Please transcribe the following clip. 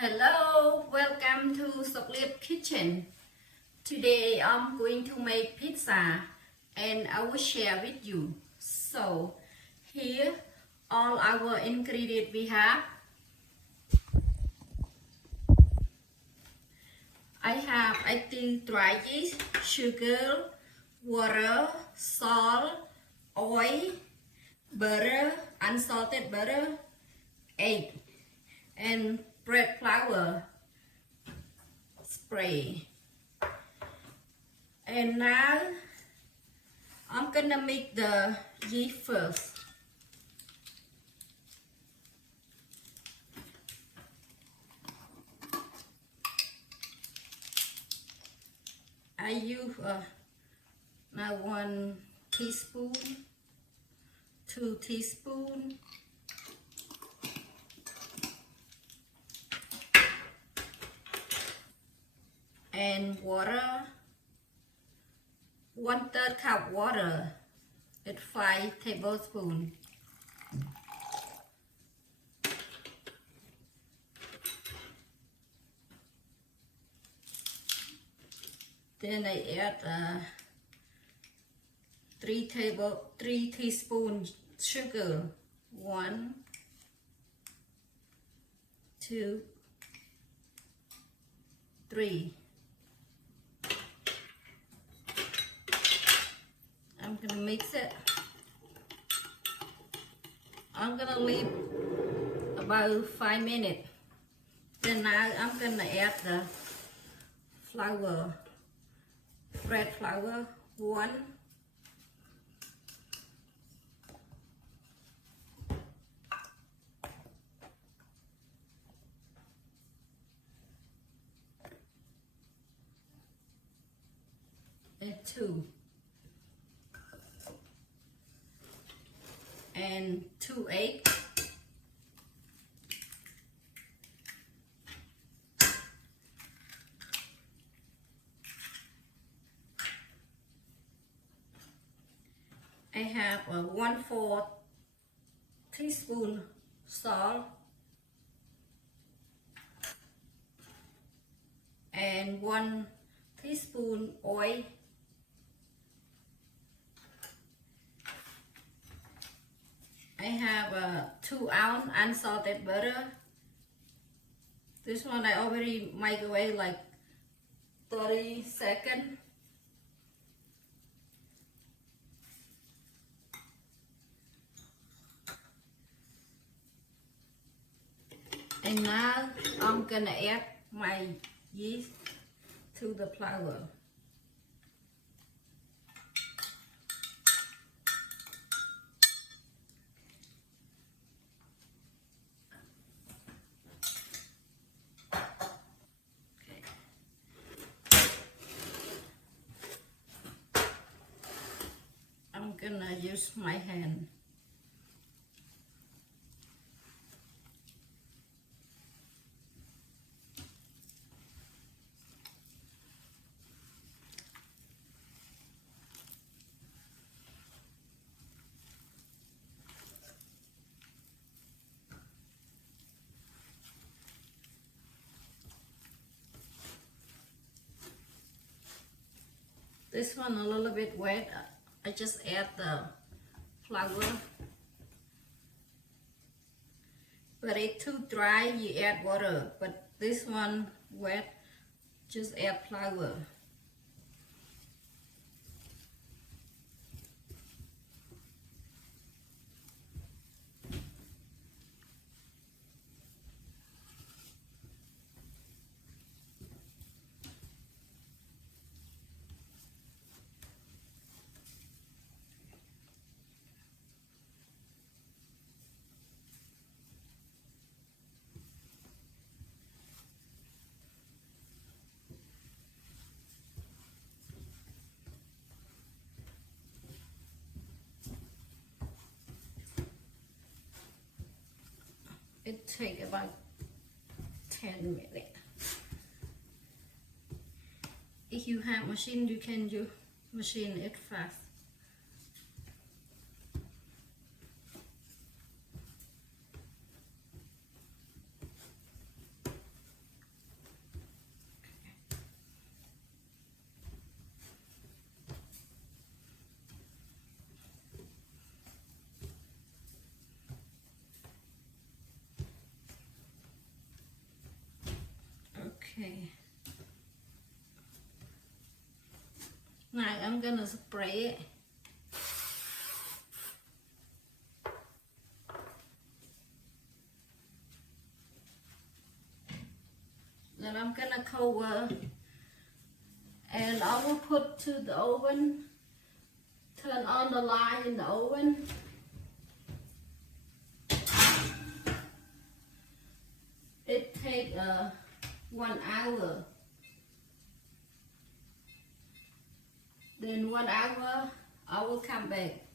Hello, welcome to Sokleap kitchen. Today I'm going to make pizza and I will share with you. So here all our ingredients we have. I have 18 dry yeast, sugar, water, salt, oil, butter, unsalted butter, egg, and bread flour spray. And now I'm gonna make the yeast first. I use now 1 teaspoon, 2 teaspoons, and water, 1/3 cup water at 5 tablespoons. Then I add 3 teaspoons sugar. 1, 2, 3. I'm gonna mix it. I'm gonna leave about 5 minutes. Then now I'm gonna add the flour, bread flour, 1, and 2, and 2 eggs. I have a 1/4 teaspoon salt and 1 teaspoon oil. I have a 2-ounce unsalted butter. This one I already microwave like 30 seconds. And now I'm gonna add my yeast to the flour. Okay. I'm gonna use my hand. This one a little bit wet. I just add the flour. But it's too dry, you add water. But this one wet, just add flour. It takes about 10 minutes. If you have machine, you can use machine it fast. Okay. Now I'm gonna spray it. Then I'm gonna cover and I will put to the oven, turn on the light in the oven. It takes 1 hour. Then 1 hour I will come back.